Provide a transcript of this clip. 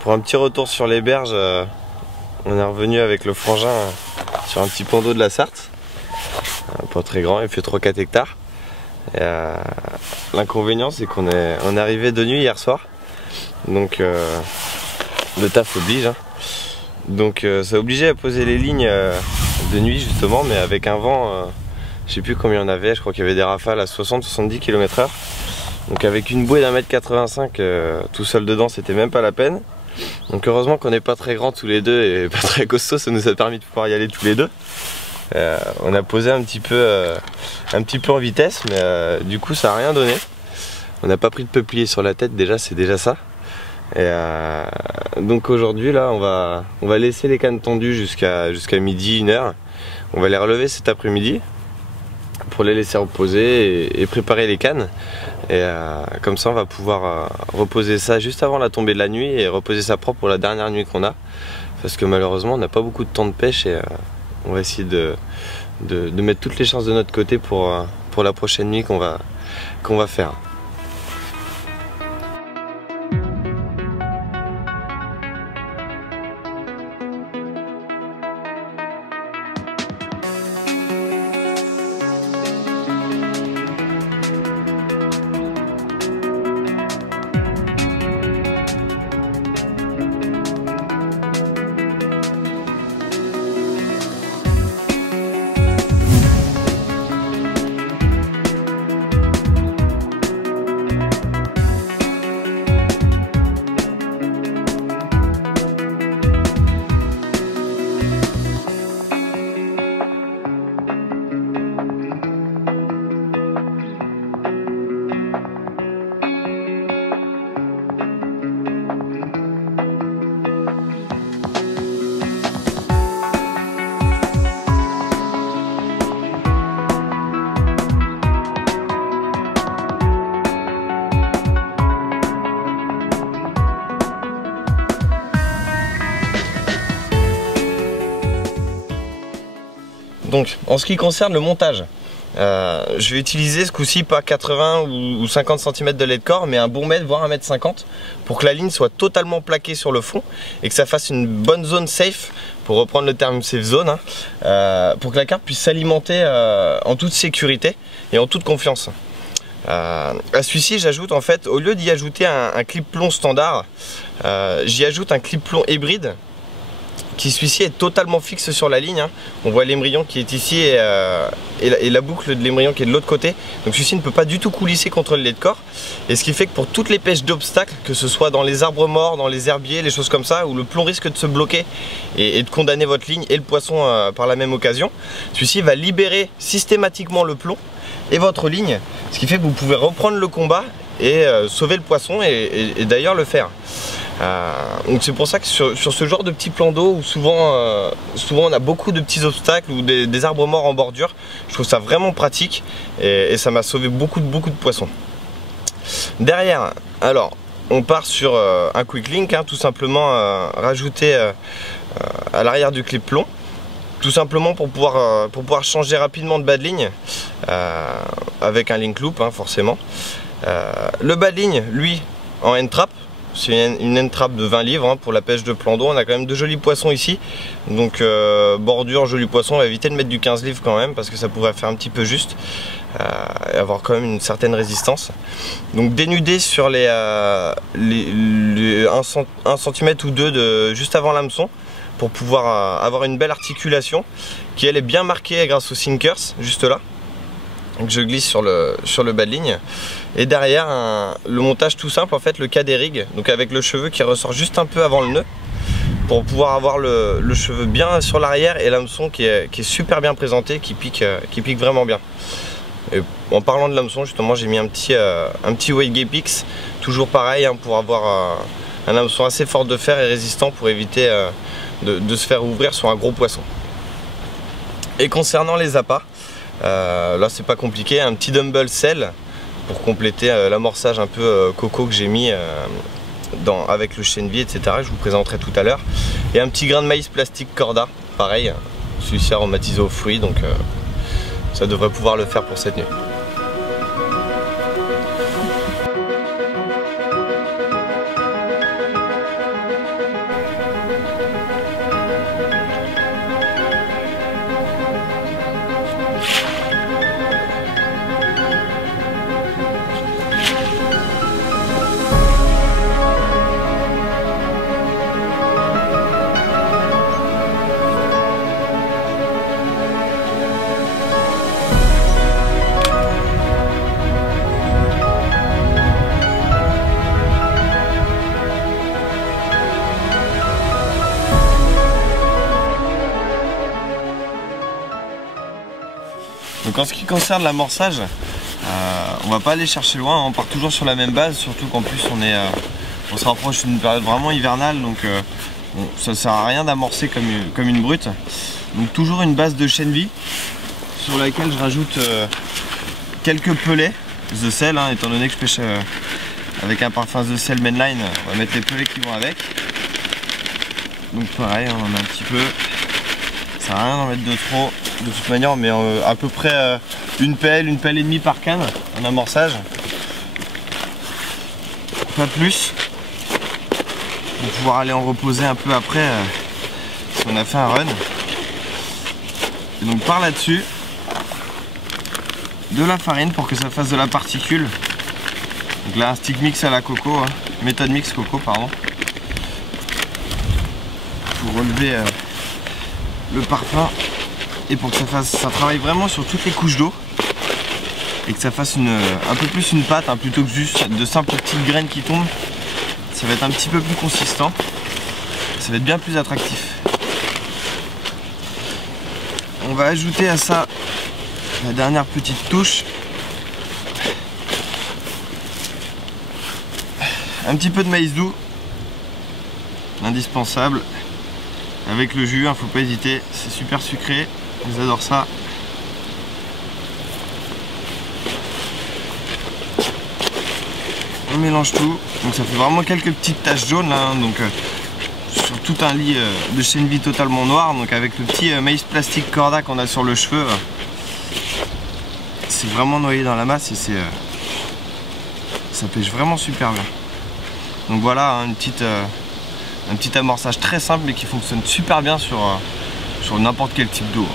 Pour un petit retour sur les berges, on est revenu avec le frangin sur un petit plan d'eau de la Sarthe. Pas très grand, il fait 3-4 hectares. L'inconvénient, c'est qu'on est arrivé de nuit hier soir. Donc le taf oblige. Hein. Donc ça a obligé à poser les lignes de nuit justement, mais avec un vent, je sais plus combien on avait, je crois qu'il y avait des rafales à 60-70 km/h. Donc avec une bouée d'1,85 m tout seul dedans, c'était même pas la peine. Donc heureusement qu'on n'est pas très grands tous les deux et pas très costauds, ça nous a permis de pouvoir y aller tous les deux. On a posé un petit peu en vitesse, mais du coup ça n'a rien donné. On n'a pas pris de peuplier sur la tête, déjà c'est déjà ça. Donc aujourd'hui là on va laisser les cannes tendues jusqu'à midi, 1h. On va les relever cet après-midi pour les laisser reposer et préparer les cannes. Et comme ça on va pouvoir reposer ça juste avant la tombée de la nuit et reposer ça propre pour la dernière nuit qu'on a. Parce que malheureusement on n'a pas beaucoup de temps de pêche et on va essayer de mettre toutes les chances de notre côté pour la prochaine nuit qu'on va faire. Donc en ce qui concerne le montage, je vais utiliser ce coup-ci pas 80 ou 50 cm de lait de corps, mais un bon mètre, voire 1,50 m, pour que la ligne soit totalement plaquée sur le fond et que ça fasse une bonne zone safe, pour reprendre le terme safe zone, hein, pour que la carpe puisse s'alimenter en toute sécurité et en toute confiance. À celui-ci j'ajoute en fait, au lieu d'y ajouter un clip plomb standard, j'y ajoute un clip plomb hybride, qui celui-ci est totalement fixe sur la ligne, hein. On voit l'émbryon qui est ici et la boucle de l'émbryon qui est de l'autre côté. Donc celui-ci ne peut pas du tout coulisser contre le lait de corps. Et ce qui fait que pour toutes les pêches d'obstacles, que ce soit dans les arbres morts, dans les herbiers, les choses comme ça, où le plomb risque de se bloquer et de condamner votre ligne et le poisson par la même occasion, celui-ci va libérer systématiquement le plomb et votre ligne. Ce qui fait que vous pouvez reprendre le combat et sauver le poisson et d'ailleurs le faire. Donc c'est pour ça que sur ce genre de petits plans d'eau où souvent on a beaucoup de petits obstacles ou des arbres morts en bordure, je trouve ça vraiment pratique et ça m'a sauvé beaucoup de poissons. Derrière, alors on part sur un quick link, hein, tout simplement rajouter à l'arrière du clip plomb, tout simplement pour pouvoir changer rapidement de bas de ligne avec un link loop, hein, forcément. Le bas de ligne, lui, en end trap. C'est une end trap de 20 livres, hein, pour la pêche de plan d'eau. On a quand même de jolis poissons ici. Donc bordure, jolis poissons, on va éviter de mettre du 15 livres quand même parce que ça pourrait faire un petit peu juste et avoir quand même une certaine résistance. Donc dénudé sur les 1 cm ou 2 juste avant l'hameçon pour pouvoir avoir une belle articulation qui elle est bien marquée grâce aux sinkers juste là. Donc je glisse sur le bas de ligne. Et derrière le montage tout simple, en fait, le cadet rig, donc avec le cheveu qui ressort juste un peu avant le nœud pour pouvoir avoir le cheveu bien sur l'arrière et l'hameçon qui est super bien présenté, qui pique vraiment bien. Et en parlant de l'hameçon, justement, j'ai mis un petit Weight Gapix, toujours pareil, hein, pour avoir un hameçon assez fort de fer et résistant pour éviter de se faire ouvrir sur un gros poisson. Et concernant les appâts, là c'est pas compliqué, un petit dumbbell sel pour compléter l'amorçage un peu coco que j'ai mis avec le chêne vie, etc. Je vous présenterai tout à l'heure. Et un petit grain de maïs plastique Corda, pareil, celui-ci aromatisé aux fruits, donc ça devrait pouvoir le faire pour cette nuit. Donc en ce qui concerne l'amorçage, on va pas aller chercher loin, on part toujours sur la même base, surtout qu'en plus on se rapproche d'une période vraiment hivernale, donc bon, ça sert à rien d'amorcer comme une brute. Donc toujours une base de chêne vie sur laquelle je rajoute quelques pelets The Cell, étant donné que je pêche avec un parfum The Cell Mainline, on va mettre les pelets qui vont avec. Donc pareil, on en a un petit peu, ça sert à rien d'en mettre de trop. De toute manière on met à peu près une pelle et demie par canne en amorçage. Pas plus. Pour pouvoir aller en reposer un peu après si on a fait un run. Et donc par là-dessus, de la farine pour que ça fasse de la particule. Donc là un stick mix à la coco, méthode mix coco pardon. Pour relever le parfum. Et pour que ça travaille vraiment sur toutes les couches d'eau et que ça fasse un peu plus une pâte, plutôt que juste de simples petites graines qui tombent, ça va être un petit peu plus consistant, ça va être bien plus attractif. On va ajouter à ça la dernière petite touche, un petit peu de maïs doux, indispensable, avec le jus, faut pas hésiter, c'est super sucré. Ils adorent ça. On mélange tout. Donc ça fait vraiment quelques petites taches jaunes là, donc sur tout un lit de chêne vie totalement noir. Donc avec le petit maïs plastique Corda qu'on a sur le cheveu, c'est vraiment noyé dans la masse et ça pêche vraiment super bien. Donc voilà un petit amorçage très simple mais qui fonctionne super bien sur n'importe quel type d'eau.